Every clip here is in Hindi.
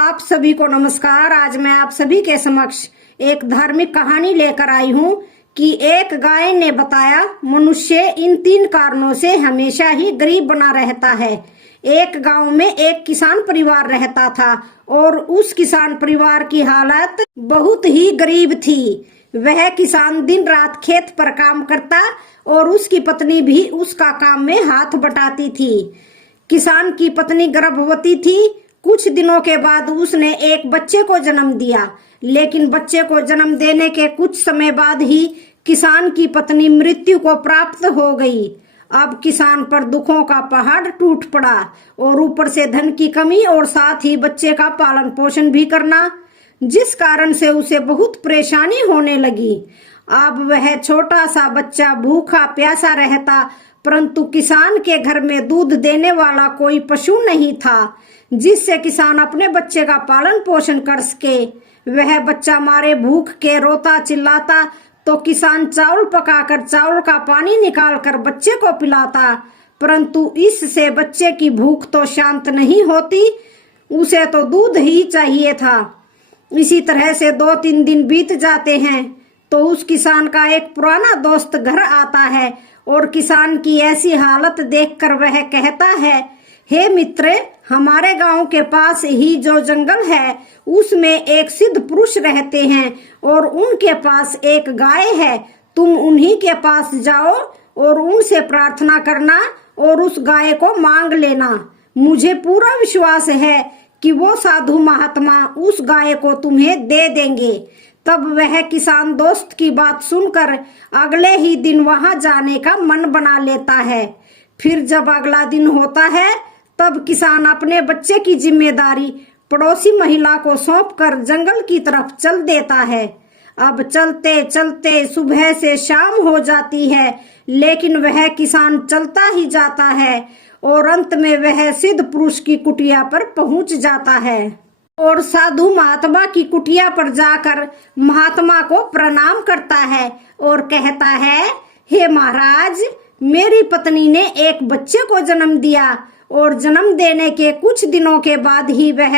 आप सभी को नमस्कार। आज मैं आप सभी के समक्ष एक धार्मिक कहानी लेकर आई हूँ कि एक गाय ने बताया मनुष्य इन 3 कारणों से हमेशा ही गरीब बना रहता है। एक गांव में एक किसान परिवार रहता था और उस किसान परिवार की हालत बहुत ही गरीब थी। वह किसान दिन रात खेत पर काम करता और उसकी पत्नी भी उसका काम में हाथ बटाती थी। किसान की पत्नी गर्भवती थी। कुछ दिनों के बाद उसने एक बच्चे को जन्म दिया, लेकिन बच्चे को जन्म देने के कुछ समय बाद ही किसान की पत्नी मृत्यु को प्राप्त हो गई। अब किसान पर दुखों का पहाड़ टूट पड़ा और ऊपर से धन की कमी और साथ ही बच्चे का पालन पोषण भी करना, जिस कारण से उसे बहुत परेशानी होने लगी। अब वह छोटा सा बच्चा भूखा प्यासा रहता, परंतु किसान के घर में दूध देने वाला कोई पशु नहीं था जिससे किसान अपने बच्चे का पालन पोषण कर सके। वह बच्चा मारे भूख के रोता चिल्लाता तो किसान चावल पकाकर चावल का पानी निकालकर बच्चे को पिलाता, परंतु इससे बच्चे की भूख तो शांत नहीं होती, उसे तो दूध ही चाहिए था। इसी तरह से 2-3 दिन बीत जाते हैं तो उस किसान का एक पुराना दोस्त घर आता है और किसान की ऐसी हालत देखकर वह कहता है, हे मित्र, हमारे गांव के पास ही जो जंगल है उसमें एक सिद्ध पुरुष रहते हैं और उनके पास एक गाय है। तुम उन्हीं के पास जाओ और उनसे प्रार्थना करना और उस गाय को मांग लेना। मुझे पूरा विश्वास है कि वो साधु महात्मा उस गाय को तुम्हें दे देंगे। तब वह किसान दोस्त की बात सुनकर अगले ही दिन वहां जाने का मन बना लेता है। फिर जब अगला दिन होता है तब किसान अपने बच्चे की जिम्मेदारी पड़ोसी महिला को सौंपकर जंगल की तरफ चल देता है। अब चलते चलते सुबह से शाम हो जाती है, लेकिन वह किसान चलता ही जाता है और अंत में वह सिद्ध पुरुष की कुटिया पर पहुंच जाता है और साधु महात्मा की कुटिया पर जाकर महात्मा को प्रणाम करता है और कहता है, हे महाराज, मेरी पत्नी ने एक बच्चे को जन्म दिया और जन्म देने के कुछ दिनों के बाद ही वह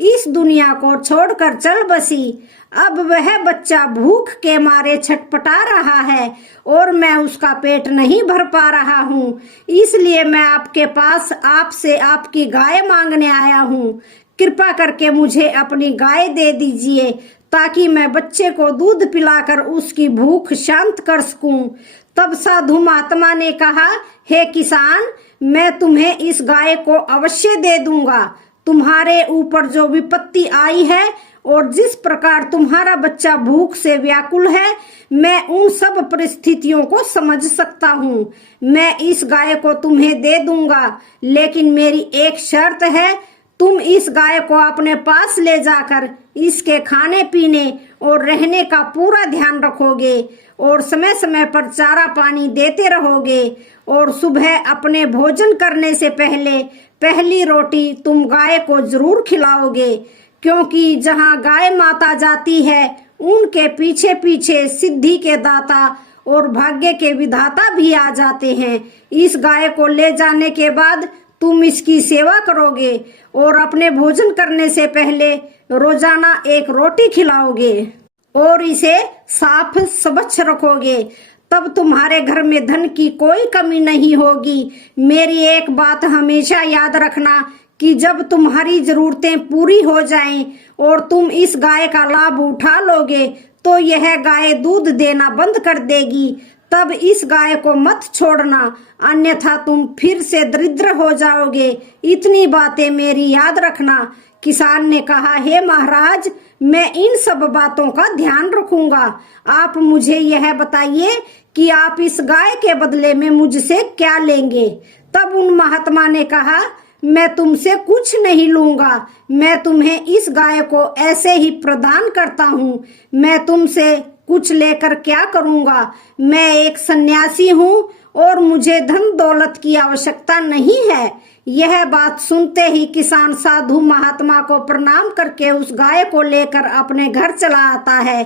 इस दुनिया को छोड़कर चल बसी। अब वह बच्चा भूख के मारे छटपटा रहा है और मैं उसका पेट नहीं भर पा रहा हूँ, इसलिए मैं आपके पास आपसे आपकी गाय मांगने आया हूँ। कृपा करके मुझे अपनी गाय दे दीजिए ताकि मैं बच्चे को दूध पिलाकर उसकी भूख शांत कर सकूं। तब साधु महात्मा ने कहा, हे किसान, मैं तुम्हें इस गाय को अवश्य दे दूंगा। तुम्हारे ऊपर जो विपत्ति आई है और जिस प्रकार तुम्हारा बच्चा भूख से व्याकुल है, मैं उन सब परिस्थितियों को समझ सकता हूँ। मैं इस गाय को तुम्हें दे दूंगा, लेकिन मेरी एक शर्त है, तुम इस गाय को अपने पास ले जाकर इसके खाने पीने और रहने का पूरा ध्यान रखोगे और समय समय पर चारा पानी देते रहोगे और सुबह अपने भोजन करने से पहले पहली रोटी तुम गाय को जरूर खिलाओगे, क्योंकि जहाँ गाय माता जाती है उनके पीछे पीछे सिद्धि के दाता और भाग्य के विधाता भी आ जाते हैं। इस गाय को ले जाने के बाद तुम इसकी सेवा करोगे और अपने भोजन करने से पहले रोजाना एक रोटी खिलाओगे और इसे साफ स्वच्छ रखोगे। तब तुम्हारे घर में धन की कोई कमी नहीं होगी। मेरी एक बात हमेशा याद रखना कि जब तुम्हारी जरूरतें पूरी हो जाएं और तुम इस गाय का लाभ उठा लोगे तो यह गाय दूध देना बंद कर देगी। तब इस गाय को मत छोड़ना, अन्यथा तुम फिर से दरिद्र हो जाओगे। इतनी बातें मेरी याद रखना। किसान ने कहा, हे महाराज, मैं इन सब बातों का ध्यान रखूंगा। आप मुझे यह बताइए कि आप इस गाय के बदले में मुझसे क्या लेंगे। तब उन महात्मा ने कहा, मैं तुमसे कुछ नहीं लूंगा, मैं तुम्हें इस गाय को ऐसे ही प्रदान करता हूँ। मैं तुमसे कुछ लेकर क्या करूंगा, मैं एक सन्यासी हूँ और मुझे धन दौलत की आवश्यकता नहीं है। यह बात सुनते ही किसान साधु महात्मा को प्रणाम करके उस गाय को लेकर अपने घर चला आता है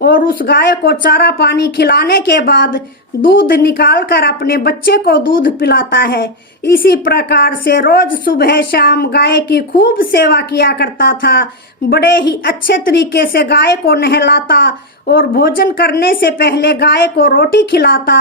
और उस गाय को चारा पानी खिलाने के बाद दूध निकालकर अपने बच्चे को दूध पिलाता है। इसी प्रकार से रोज सुबह शाम गाय की खूब सेवा किया करता था। बड़े ही अच्छे तरीके से गाय को नहलाता और भोजन करने से पहले गाय को रोटी खिलाता।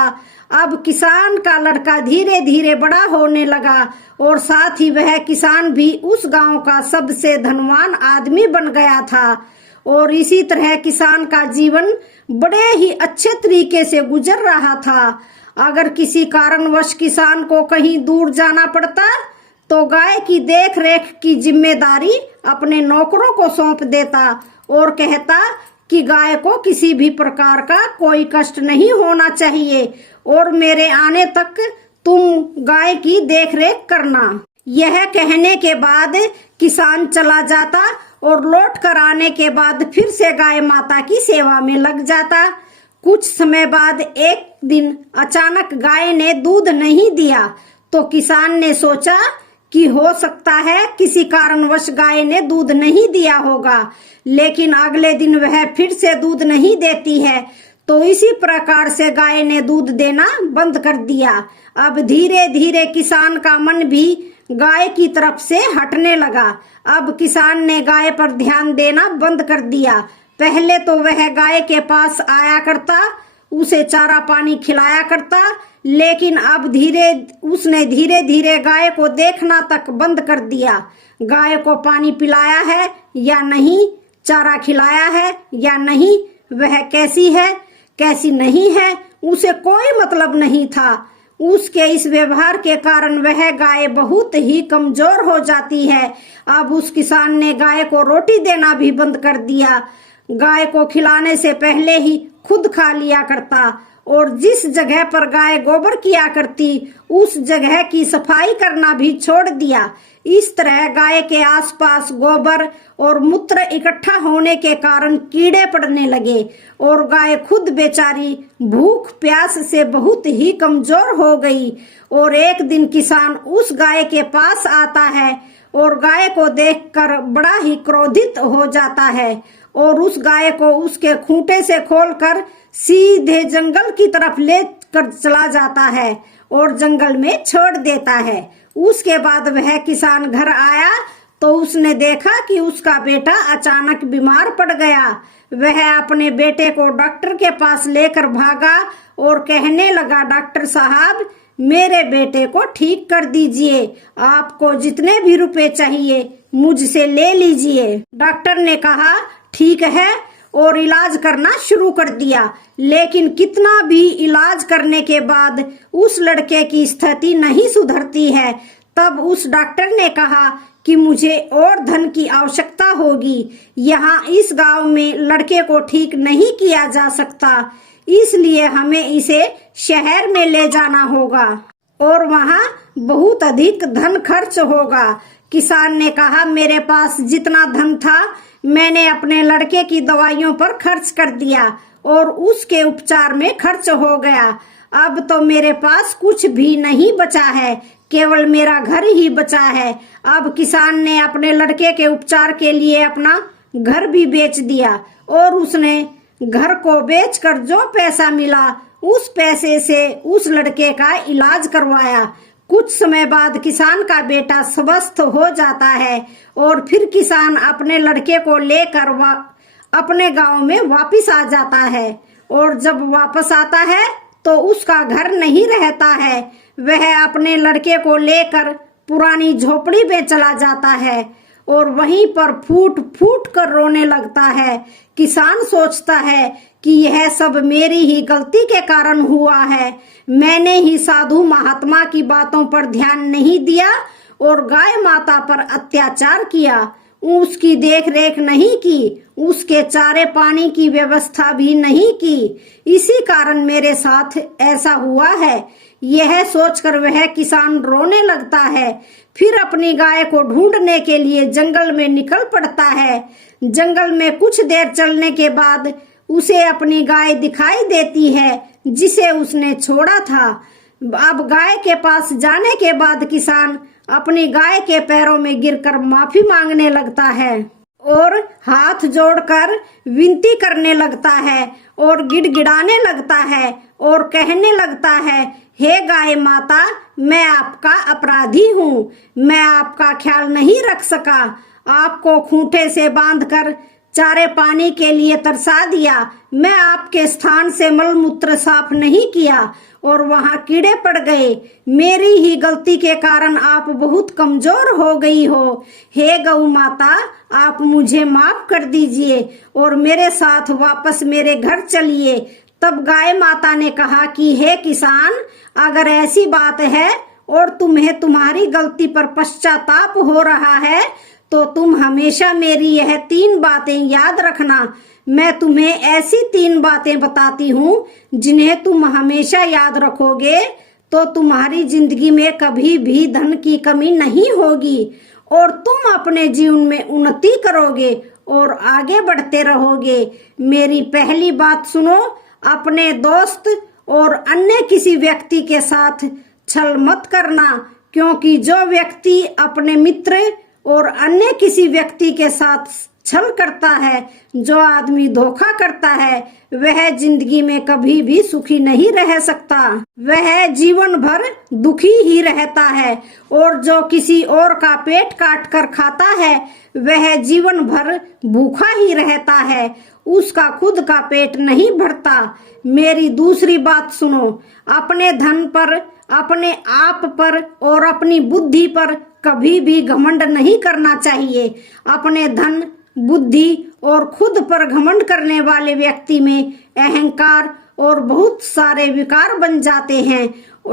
अब किसान का लड़का धीरे धीरे बड़ा होने लगा और साथ ही वह किसान भी उस गांव का सबसे धनवान आदमी बन गया था। और इसी तरह किसान का जीवन बड़े ही अच्छे तरीके से गुजर रहा था। अगर किसी कारणवश किसान को कहीं दूर जाना पड़ता तो गाय की देख रेख की जिम्मेदारी अपने नौकरों को सौंप देता और कहता कि गाय को किसी भी प्रकार का कोई कष्ट नहीं होना चाहिए और मेरे आने तक तुम गाय की देखरेख करना। यह कहने के बाद किसान चला जाता और लौट कर आने के बाद फिर से गाय माता की सेवा में लग जाता। कुछ समय बाद एक दिन अचानक गाय ने दूध नहीं दिया तो किसान ने सोचा कि हो सकता है किसी कारणवश गाय ने दूध नहीं दिया होगा, लेकिन अगले दिन वह फिर से दूध नहीं देती है। तो इसी प्रकार से गाय ने दूध देना बंद कर दिया। अब धीरे धीरे किसान का मन भी गाय की तरफ से हटने लगा। अब किसान ने गाय पर ध्यान देना बंद कर दिया। पहले तो वह गाय के पास आया करता, उसे चारा पानी खिलाया करता, लेकिन अब उसने धीरे धीरे गाय को देखना तक बंद कर दिया। गाय को पानी पिलाया है या नहीं, चारा खिलाया है या नहीं, वह कैसी है कैसी नहीं है, उसे कोई मतलब नहीं था। उसके इस व्यवहार के कारण वह गाय बहुत ही कमजोर हो जाती है। अब उस किसान ने गाय को रोटी देना भी बंद कर दिया। गाय को खिलाने से पहले ही खुद खा लिया करता और जिस जगह पर गाय गोबर किया करती उस जगह की सफाई करना भी छोड़ दिया। इस तरह गाय के आसपास गोबर और मूत्र इकट्ठा होने के कारण कीड़े पड़ने लगे और गाय खुद बेचारी भूख प्यास से बहुत ही कमजोर हो गई। और एक दिन किसान उस गाय के पास आता है और गाय को देखकर बड़ा ही क्रोधित हो जाता है और उस गाय को उसके खूंटे से खोलकर सीधे जंगल की तरफ लेकर चला जाता है और जंगल में छोड़ देता है। उसके बाद वह किसान घर आया तो उसने देखा कि उसका बेटा अचानक बीमार पड़ गया। वह अपने बेटे को डॉक्टर के पास लेकर भागा और कहने लगा, डॉक्टर साहब मेरे बेटे को ठीक कर दीजिए, आपको जितने भी रुपए चाहिए मुझसे ले लीजिए। डॉक्टर ने कहा ठीक है और इलाज करना शुरू कर दिया, लेकिन कितना भी इलाज करने के बाद उस लड़के की स्थिति नहीं सुधरती है। तब उस डॉक्टर ने कहा कि मुझे और धन की आवश्यकता होगी, यहाँ इस गांव में लड़के को ठीक नहीं किया जा सकता, इसलिए हमें इसे शहर में ले जाना होगा और वहाँ बहुत अधिक धन खर्च होगा। किसान ने कहा मेरे पास जितना धन था मैंने अपने लड़के की दवाइयों पर खर्च कर दिया और उसके उपचार में खर्च हो गया। अब तो मेरे पास कुछ भी नहीं बचा है, केवल मेरा घर ही बचा है। अब किसान ने अपने लड़के के उपचार के लिए अपना घर भी बेच दिया और उसने घर को बेचकर जो पैसा मिला उस पैसे से उस लड़के का इलाज करवाया। कुछ समय बाद किसान का बेटा स्वस्थ हो जाता है और फिर किसान अपने लड़के को लेकर अपने गांव में वापस आ जाता है और जब वापस आता है तो उसका घर नहीं रहता है। वह अपने लड़के को लेकर पुरानी झोपड़ी में चला जाता है और वहीं पर फूट फूट कर रोने लगता है। किसान सोचता है कि यह सब मेरी ही गलती के कारण हुआ है, मैंने ही साधु महात्मा की बातों पर ध्यान नहीं दिया और गाय माता पर अत्याचार किया, उसकी देख रेख नहीं की, उसके चारे पानी की व्यवस्था भी नहीं की, इसी कारण मेरे साथ ऐसा हुआ है। यह सोचकर वह किसान रोने लगता है। फिर अपनी गाय को ढूंढने के लिए जंगल में निकल पड़ता है। जंगल में कुछ देर चलने के बाद उसे अपनी गाय दिखाई देती है जिसे उसने छोड़ा था। अब गाय के पास जाने के बाद किसान अपनी गाय के पैरों में गिरकर माफी मांगने लगता है और हाथ जोड़कर विनती करने लगता है और गिड़गिड़ाने लगता है और कहने लगता है, हे गाय माता, मैं आपका अपराधी हूँ, मैं आपका ख्याल नहीं रख सका, आपको खूंटे से बांधकर चारे पानी के लिए तरसा दिया, मैं आपके स्थान से मलमूत्र साफ नहीं किया और वहां कीड़े पड़ गए, मेरी ही गलती के कारण आप बहुत कमजोर हो गई हो। हे गौ माता, आप मुझे माफ कर दीजिए और मेरे साथ वापस मेरे घर चलिए। तब गाय माता ने कहा कि हे किसान, अगर ऐसी बात है और तुम्हें तुम्हारी गलती पर पश्चाताप हो रहा है तो तुम हमेशा मेरी यह 3 बातें याद रखना। मैं तुम्हें ऐसी 3 बातें बताती हूँ जिन्हें तुम हमेशा याद रखोगे तो तुम्हारी जिंदगी में कभी भी धन की कमी नहीं होगी और तुम अपने जीवन में उन्नति करोगे और आगे बढ़ते रहोगे। मेरी पहली बात सुनो, अपने दोस्त और अन्य किसी व्यक्ति के साथ छल मत करना, क्योंकि जो व्यक्ति अपने मित्र और अन्य किसी व्यक्ति के साथ छल करता है, जो आदमी धोखा करता है, वह जिंदगी में कभी भी सुखी नहीं रह सकता, वह जीवन भर दुखी ही रहता है। और जो किसी और का पेट काट कर खाता है, वह जीवन भर भूखा ही रहता है, उसका खुद का पेट नहीं भरता। मेरी दूसरी बात सुनो, अपने धन पर, अपने आप पर और अपनी बुद्धि पर कभी भी घमंड नहीं करना चाहिए। अपने धन, बुद्धि और खुद पर घमंड करने वाले व्यक्ति में अहंकार और बहुत सारे विकार बन जाते हैं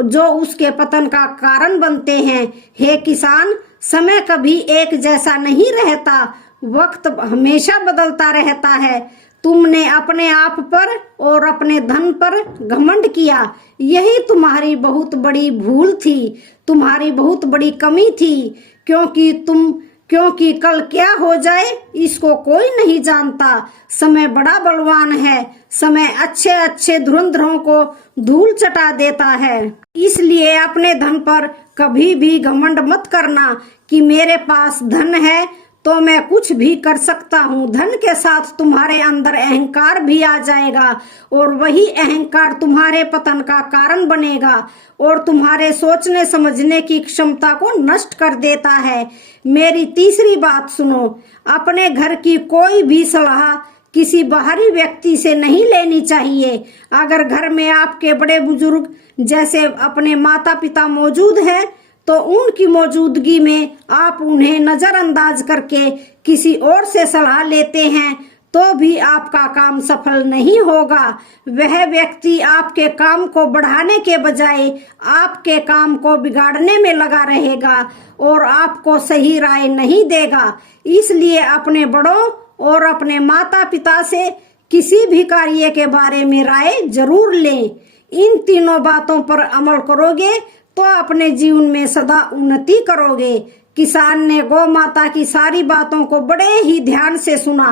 जो उसके पतन का कारण बनते हैं। हे किसान, समय कभी एक जैसा नहीं रहता, वक्त हमेशा बदलता रहता है। तुमने अपने आप पर और अपने धन पर घमंड किया, यही तुम्हारी बहुत बड़ी भूल थी, तुम्हारी बहुत बड़ी कमी थी, क्योंकि कल क्या हो जाए इसको कोई नहीं जानता। समय बड़ा बलवान है, समय अच्छे अच्छे धुरंधरों को धूल चटा देता है। इसलिए अपने धन पर कभी भी घमंड मत करना कि मेरे पास धन है तो मैं कुछ भी कर सकता हूँ। धन के साथ तुम्हारे अंदर अहंकार भी आ जाएगा और वही अहंकार तुम्हारे पतन का कारण बनेगा और तुम्हारे सोचने समझने की क्षमता को नष्ट कर देता है। मेरी तीसरी बात सुनो, अपने घर की कोई भी सलाह किसी बाहरी व्यक्ति से नहीं लेनी चाहिए। अगर घर में आपके बड़े बुजुर्ग जैसे अपने माता पिता मौजूद हैं तो उनकी मौजूदगी में आप उन्हें नजरअंदाज करके किसी और से सलाह लेते हैं तो भी आपका काम सफल नहीं होगा। वह व्यक्ति आपके काम को बढ़ाने के बजाय आपके काम को बिगाड़ने में लगा रहेगा और आपको सही राय नहीं देगा। इसलिए अपने बड़ों और अपने माता पिता से किसी भी कार्य के बारे में राय जरूर लें। इन तीनों बातों पर अमल करोगे तो अपने जीवन में सदा उन्नति करोगे। किसान ने गौ माता की सारी बातों को बड़े ही ध्यान से सुना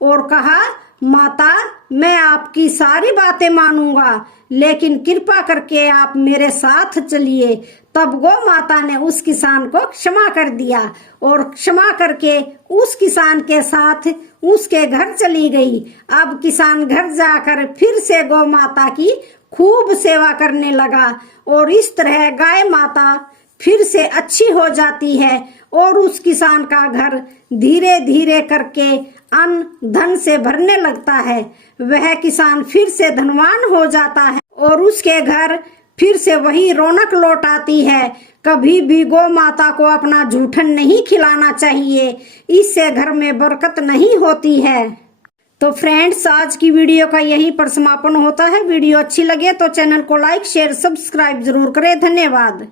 और कहा, माता, मैं आपकी सारी बातें मानूंगा, लेकिन कृपा करके आप मेरे साथ चलिए। तब गौ माता ने उस किसान को क्षमा कर दिया और क्षमा करके उस किसान के साथ उसके घर चली गई। अब किसान घर जाकर फिर से गौ माता की खूब सेवा करने लगा और इस तरह गाय माता फिर से अच्छी हो जाती है और उस किसान का घर धीरे धीरे करके अन्न धन से भरने लगता है। वह किसान फिर से धनवान हो जाता है और उसके घर फिर से वही रौनक लौट आती है। कभी भी गौ माता को अपना जूठन नहीं खिलाना चाहिए, इससे घर में बरकत नहीं होती है। तो फ्रेंड्स, आज की वीडियो का यहीं पर समापन होता है। वीडियो अच्छी लगे तो चैनल को लाइक, शेयर, सब्सक्राइब जरूर करें। धन्यवाद।